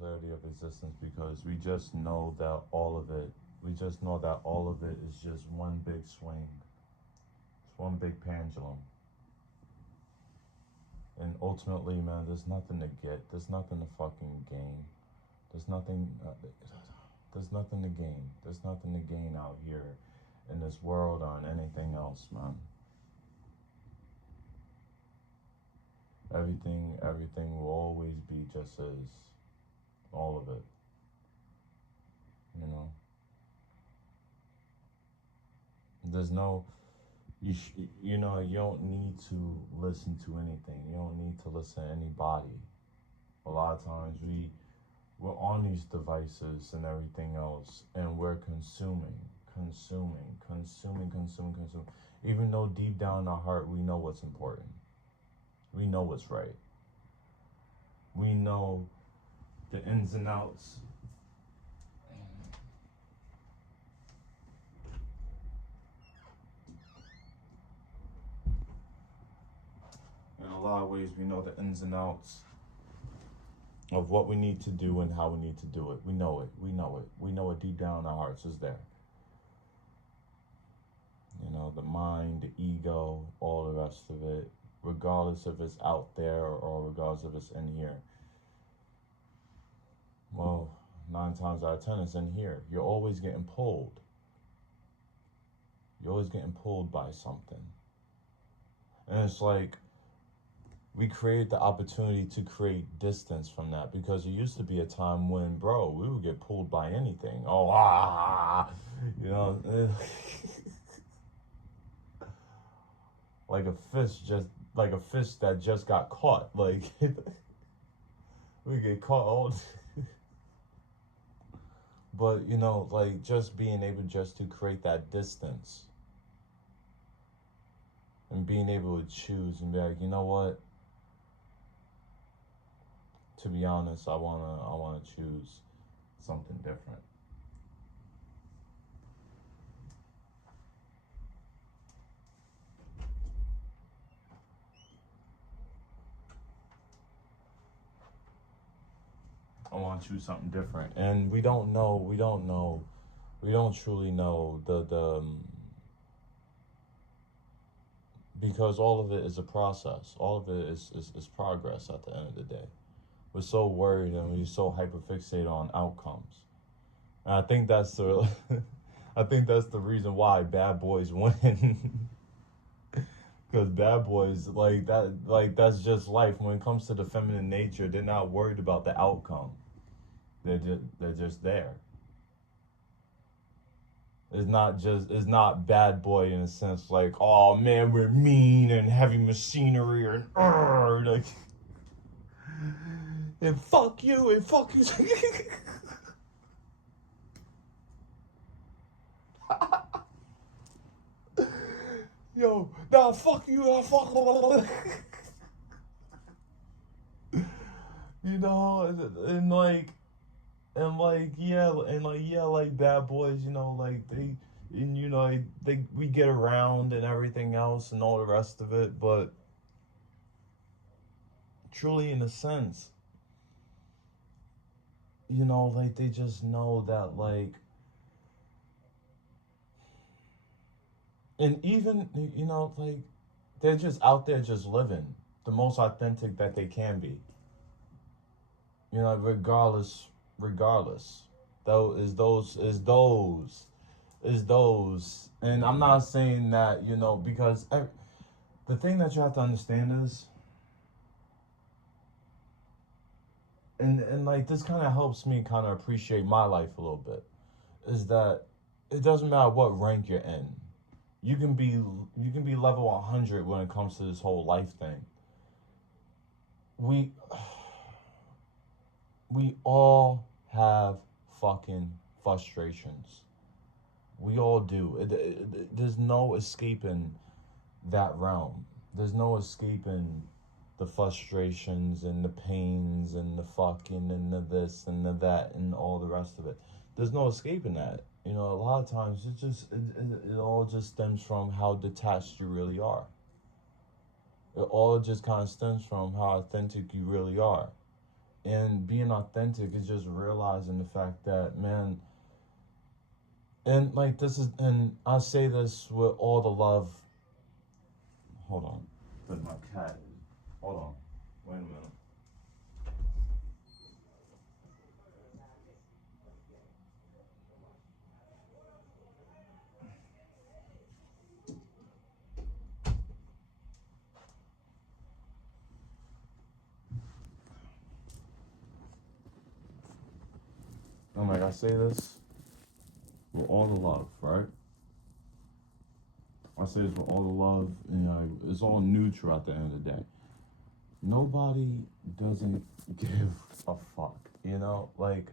clarity of existence because we just know that all of it, is just one big swing. It's one big pendulum. And ultimately, man, there's nothing to get. There's nothing to fucking gain. There's nothing. There's nothing to gain. There's nothing to gain out here in this world or in anything else, man. Everything will always be just as all of it. You know, there's no. You know, you don't need to listen to anything. You don't need to listen to anybody. A lot of times we're on these devices and everything else, and we're consuming. Even though deep down in our heart we know what's important, we know what's right, we know the ins and outs. In a lot of ways, we know the ins and outs of what we need to do and how we need to do it. We know it. We know it. We know it deep down in our hearts is there. You know, the mind, the ego, all the rest of it, regardless if it's out there or regardless if it's in here. Well, 9 times out of 10, it's in here. You're always getting pulled. You're always getting pulled by something. And it's like, we create the opportunity to create distance from that because it used to be a time when, bro, we would get pulled by anything. Oh, you know, like a fish that just got caught. Like we get caught all. But you know, like just being able just to create that distance and being able to choose and be like, you know what? To be honest, I wanna choose something different. I want to choose something different, and we don't truly know because all of it is a process. All of it is progress at the end of the day. We're so worried and we're so hyperfixated on outcomes. And I think that's the I think that's the reason why bad boys win. Because bad boys like that's just life. When it comes to the feminine nature, they're not worried about the outcome. They're just there. It's not bad boy in a sense like, oh man, we're mean and heavy machinery and like and fuck you and fuck you. Yo, nah, fuck you, nah, fuck. You know, and like bad boys, you know, like they, and you know, they we get around and everything else and all the rest of it, but truly, in a sense, you know, like they just know that, like, and even you know, like they're just out there just living the most authentic that they can be. You know, regardless, though is those, and I'm not saying that, you know, because the thing that you have to understand is, and like this kind of helps me kind of appreciate my life a little bit, is that it doesn't matter what rank you're in. You can be level 100 when it comes to this whole life thing. We we all have fucking frustrations. We all do. There's no escaping that realm. There's no escaping the frustrations and the pains and the fucking and the this and the that and all the rest of it. There's no escaping that. You know, a lot of times it all just stems from how detached you really are. It all just kind of stems from how authentic you really are. And being authentic is just realizing the fact that, man, and like this is, and I say this with all the love. Hold on. But my cat is, hold on. Wait a minute. I'm like, I say this with all the love, right? I say this with all the love, it's all neutral at the end of the day. Nobody doesn't give a fuck, like,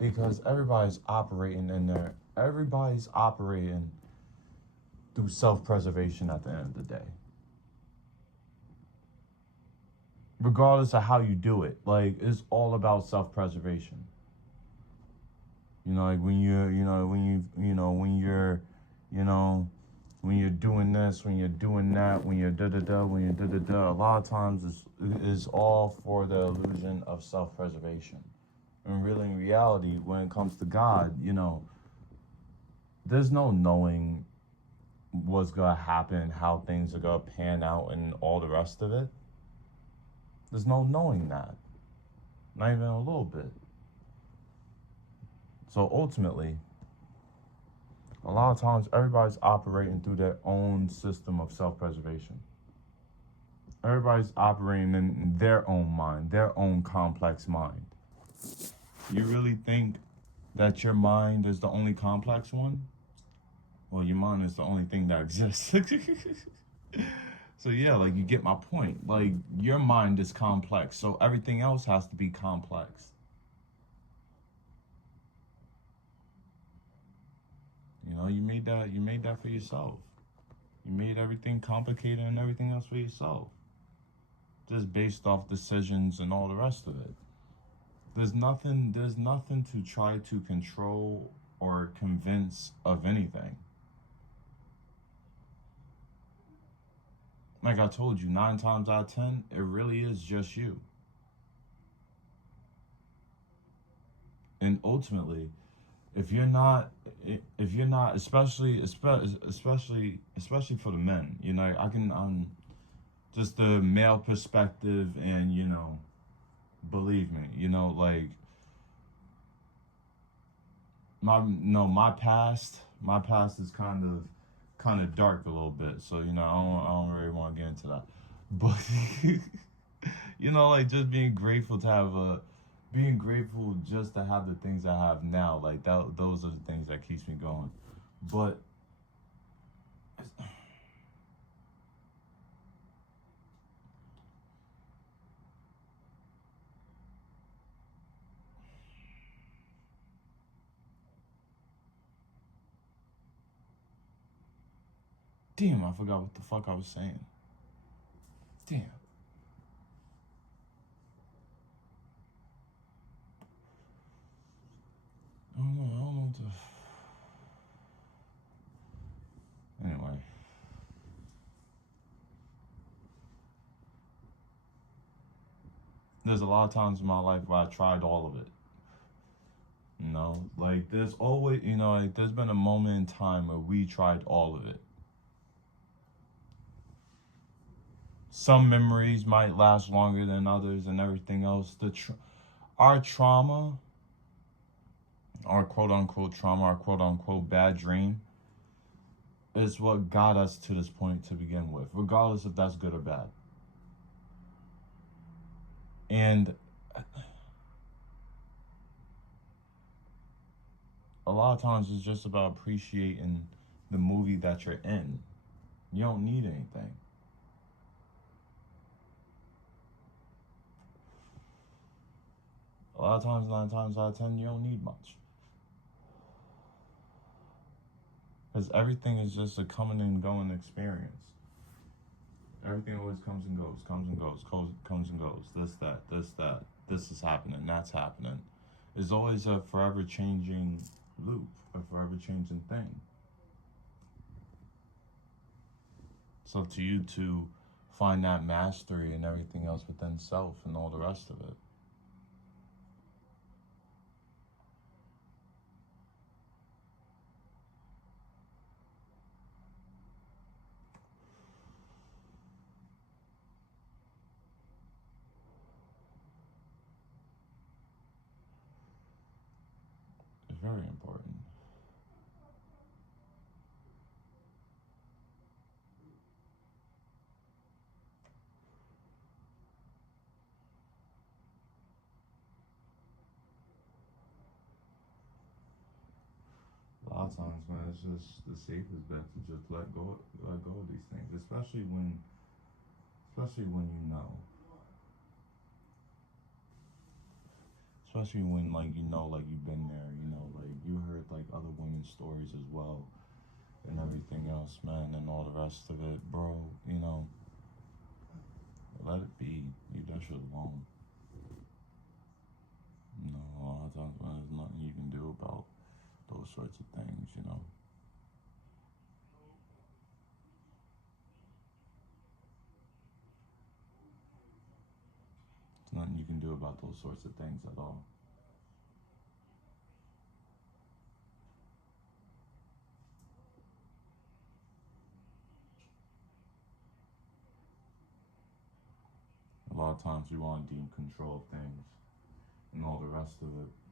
because everybody's operating in there. Everybody's operating through self-preservation at the end of the day. Regardless of how you do it, like, it's all about self-preservation. Like when you're, you know, when you're doing this, when you're doing that, when you're da da da, when you're da da da. A lot of times it's all for the illusion of self-preservation. And really, in reality, when it comes to God, there's no knowing what's gonna happen, how things are gonna pan out, and all the rest of it. There's no knowing that, not even a little bit. So ultimately, a lot of times everybody's operating through their own system of self-preservation. Everybody's operating in their own mind, their own complex mind. You really think that your mind is the only complex one? Well, your mind is the only thing that exists. So yeah, like, you get my point. Like, your mind is complex, so everything else has to be complex. You made that for yourself. You made everything complicated and everything else for yourself. Just based off decisions and all the rest of it. There's nothing to try to control or convince of anything. Like I told you, 9 times out of 10, it really is just you. And ultimately, if you're not, especially for the men, I can, just the male perspective, and believe me, like, my past is kind of dark a little bit, so I don't really want to get into that, but like, just being grateful just to have the things I have now, like that. Those are the things that keeps me going. But damn, I forgot what the fuck I was saying. Damn. I don't know what to. Anyway. There's a lot of times in my life where I tried all of it. Like, there's always, like, there's been a moment in time where we tried all of it. Some memories might last longer than others and everything else. Our trauma, our quote unquote trauma, our quote unquote bad dream, is what got us to this point to begin with, regardless if that's good or bad. And a lot of times it's just about appreciating the movie that you're in. You don't need anything. A lot of times, 9 times out of 10, you don't need much. Because everything is just a coming and going experience. Everything always comes and goes, comes and goes, comes and goes. This is happening, that's happening. It's always a forever changing loop, a forever changing thing. It's up to you to find that mastery and everything else within self and all the rest of it. It's very important. A lot of times, man, it's just the safest bet to just let go of these things, especially when you know, especially when like you know, like you've been there, you know, like you heard like other women's stories as well, and everything else, man, and all the rest of it, bro. You know, let it be. Leave that shit alone. You know, a lot of times, man, there's nothing you can do about those sorts of things. You know. There's nothing you can do about those sorts of things at all. A lot of times we want to deem control of things and all the rest of it.